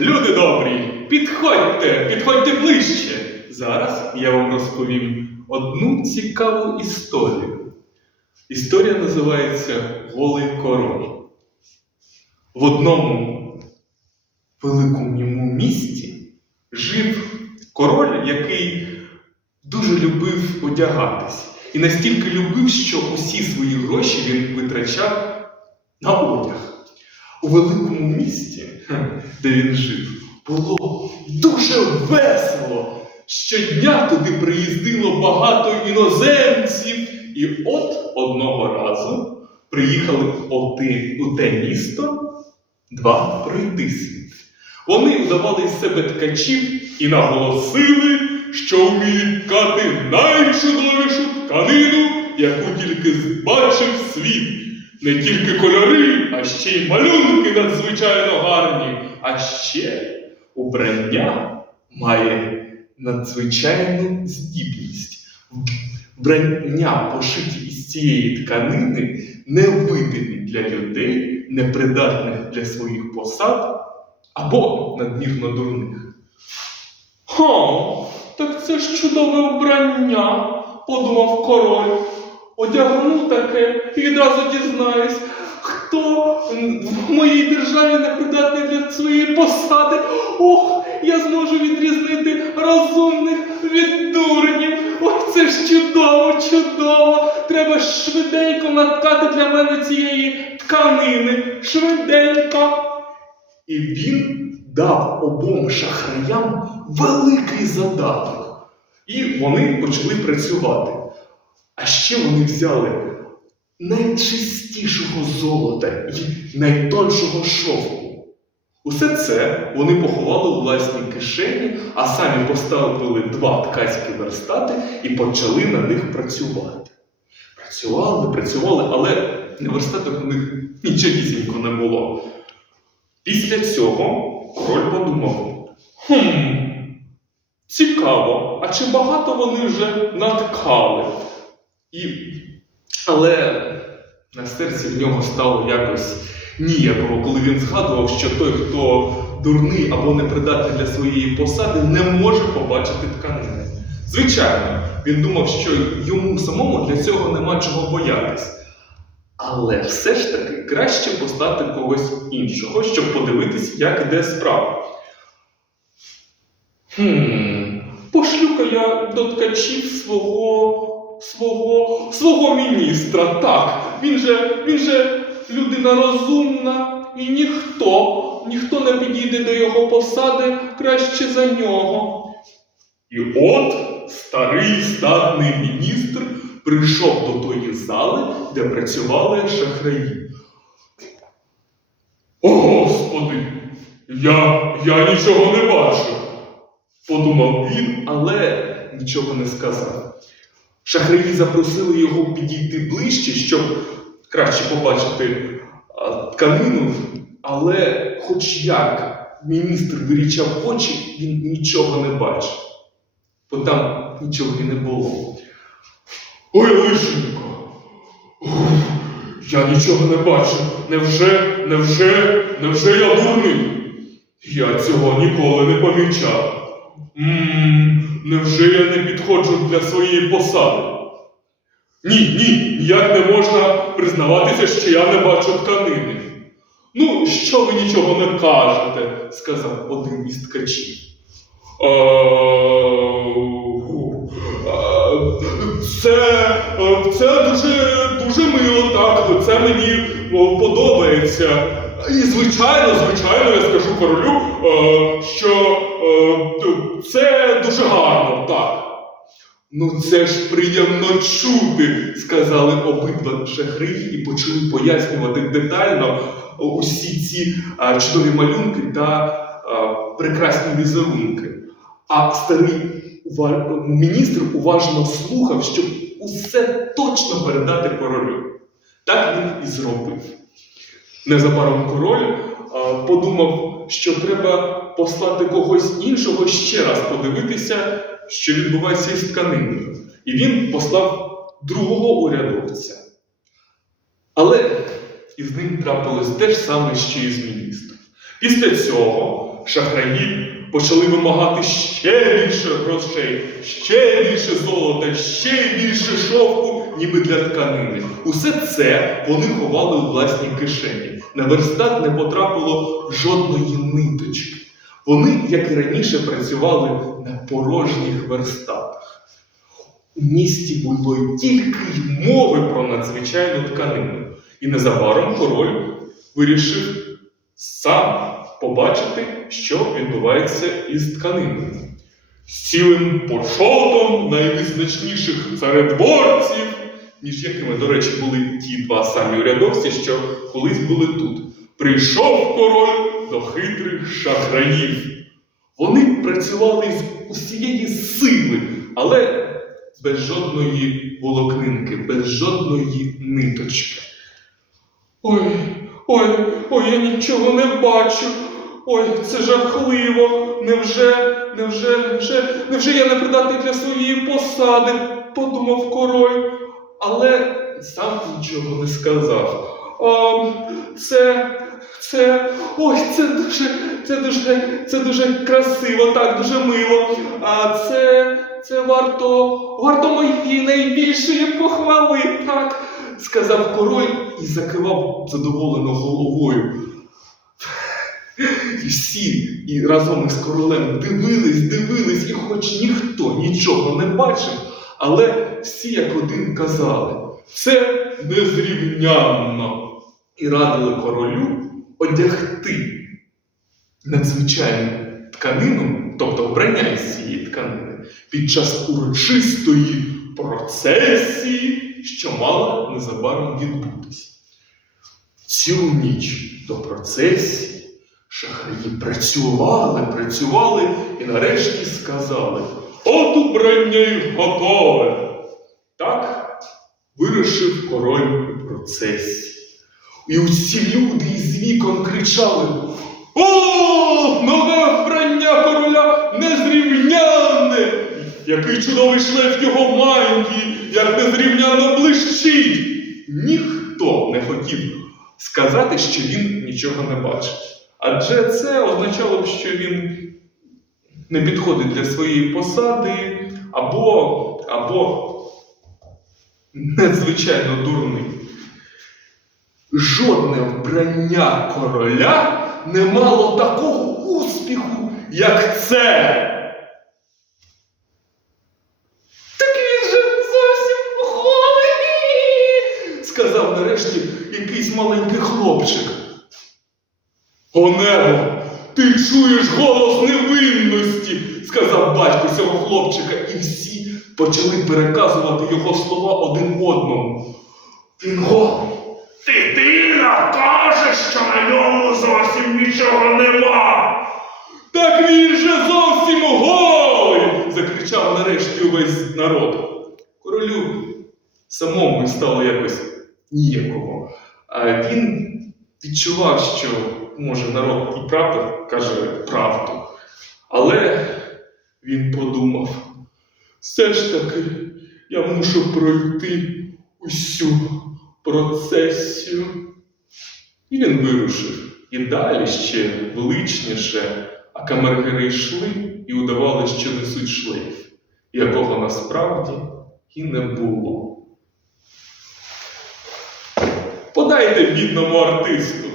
Люди добрі, підходьте, підходьте ближче. Зараз я вам розповім одну цікаву історію. Історія називається Голий король. В одному великому місті жив король, який дуже любив одягатись. І настільки любив, що усі свої гроші він витрачав на одяг. У великому місті, де він жив, було дуже весело. Щодня туди приїздило багато іноземців, і от одного разу приїхали у те, місто два пройдисвіти. Вони вдавали із себе ткачів і наголосили, що вміють ткати найчудовішу тканину, яку тільки збачив світ. Не тільки кольори, а ще й малюнки надзвичайно гарні, а ще убрання має надзвичайну здібність. Вбрання, пошиті із цієї тканини, невидимі для людей, непридатних для своїх посад або надмірно дурних. Ха, так це ж чудове вбрання, подумав король. Одягну таке і відразу дізнаюсь, хто в моїй державі непридатний для своєї посади. Ох, я зможу відрізнити розумних від дурнів. Ой, це ж чудово, чудово. Треба швиденько наткати для мене цієї тканини. Швиденько. І він дав обом шахраям великий задаток. І вони почали працювати. А ще вони взяли найчистішого золота і найтоншого шовку. Усе це вони поховали у власній кишені, а самі поставили два ткацькі верстати і почали на них працювати. Працювали, працювали, але на верстатах у них нічогісінько не було. Після цього король подумав: хм, цікаво, а чи багато вони вже наткали? І... Але на серці в нього стало якось ніяково, коли він згадував, що той, хто дурний або непридатний для своєї посади, не може побачити тканини. Звичайно, він думав, що йому самому для цього нема чого боятись. Але все ж таки краще постати когось іншого, щоб подивитись, як іде справа. Хм, пошлю-ка я до ткачів свого свого свого міністра. Так, він же, він же людина розумна, і ніхто, ніхто не підійде до його посади краще за нього. І от старий статний міністр прийшов до тої зали, де працювали шахраї. О, Господи! Я, я нічого не бачу, подумав він, але нічого не сказав. Шахраї запросили його підійти ближче, щоб краще побачити тканину, але хоч як міністр вирічав очі, він нічого не бачив, бо там нічого і не було. Ой, лишенько! Я нічого не бачу. Невже, невже, невже я дурний? Я цього ніколи не помічав. Ммм, невже я не підходжу для своєї посади? Ні, ні, ніяк не можна признаватися, що я не бачу тканини. Ну, що ви нічого не кажете, сказав один із ткачів. «Е, Це, це дуже, дуже мило, так, це мені подобається. І звичайно, звичайно, я скажу королю, е, що е, це дуже гарно, так. Ну це ж приємно чути, сказали обидва шахраї і почали пояснювати детально усі ці а, чудові малюнки та а, прекрасні візерунки. А старий ува- міністр уважно слухав, щоб усе точно передати королю. Так він і зробив. Незабаром король подумав, що треба послати когось іншого ще раз подивитися, що відбувається із тканиною. І він послав другого урядовця. Але із ним трапилось те ж саме, що і з міністром. Після цього шахраї почали вимагати ще більше грошей, ще більше золота, ще більше шовку, ніби для тканини. Усе це вони ховали у власній кишені. На верстат не потрапило жодної ниточки. Вони, як і раніше, працювали на порожніх верстатах. У місті було тільки й мови про надзвичайну тканину, і незабаром король вирішив сам побачити, що відбувається із тканиною. З цілим почотом найвизначніших царедворців, між якими, до речі, були ті два самі урядовці, що колись були тут. Прийшов король до хитрих шахраїв. Вони працювали з усієї сили, але без жодної волокнинки, без жодної ниточки. Ой, ой, ой, я нічого не бачу. Ой, це жахливо. Невже, невже, невже, невже я не придатний для своєї посади, подумав король, але сам нічого не сказав. А, це, це, ой, це дуже, це дуже, це дуже красиво, так, дуже мило. А це, це варто, варто моєї найбільшої похвали, так, сказав король і закивав задоволено головою. І всі і разом із королем дивились, дивились, і хоч ніхто нічого не бачив, але всі як один казали, це незрівнянно. І радили королю одягти надзвичайну тканину, тобто вбрання із цієї тканини, під час урочистої процесії, що мала незабаром відбутися. Цю ніч до процесії шахраї працювали, працювали і нарешті сказали: От убрання й готове. Так вирушив король у процесії. І усі люди із вікон кричали: О, нове вбрання короля незрівнянне! Який чудовий шлейф його мантії, як незрівнянно блищить! Ніхто не хотів сказати, що він нічого не бачить. Адже це означало б, що він не підходить для своєї посади, або, або надзвичайно дурний. Жодне вбрання короля не мало такого успіху, як це. Так він же зовсім голий, сказав нарешті якийсь маленький хлопчик. О небо, ти чуєш голос невинності, сказав батько цього хлопчика, і всі почали переказувати його слова один одному. Він голий. Дитина каже, що на ньому зовсім нічого нема. Так він же зовсім голий! закричав нарешті увесь народ. Королю самому стало якось ніякого. А він відчував, що може народ і правда каже правду. Але він подумав, все ж таки я мушу пройти усю процесію. І він вирушив. І далі ще величніше, а камергери йшли і удавали, що несуть шлейф, якого насправді і не було. Подайте бідному артисту.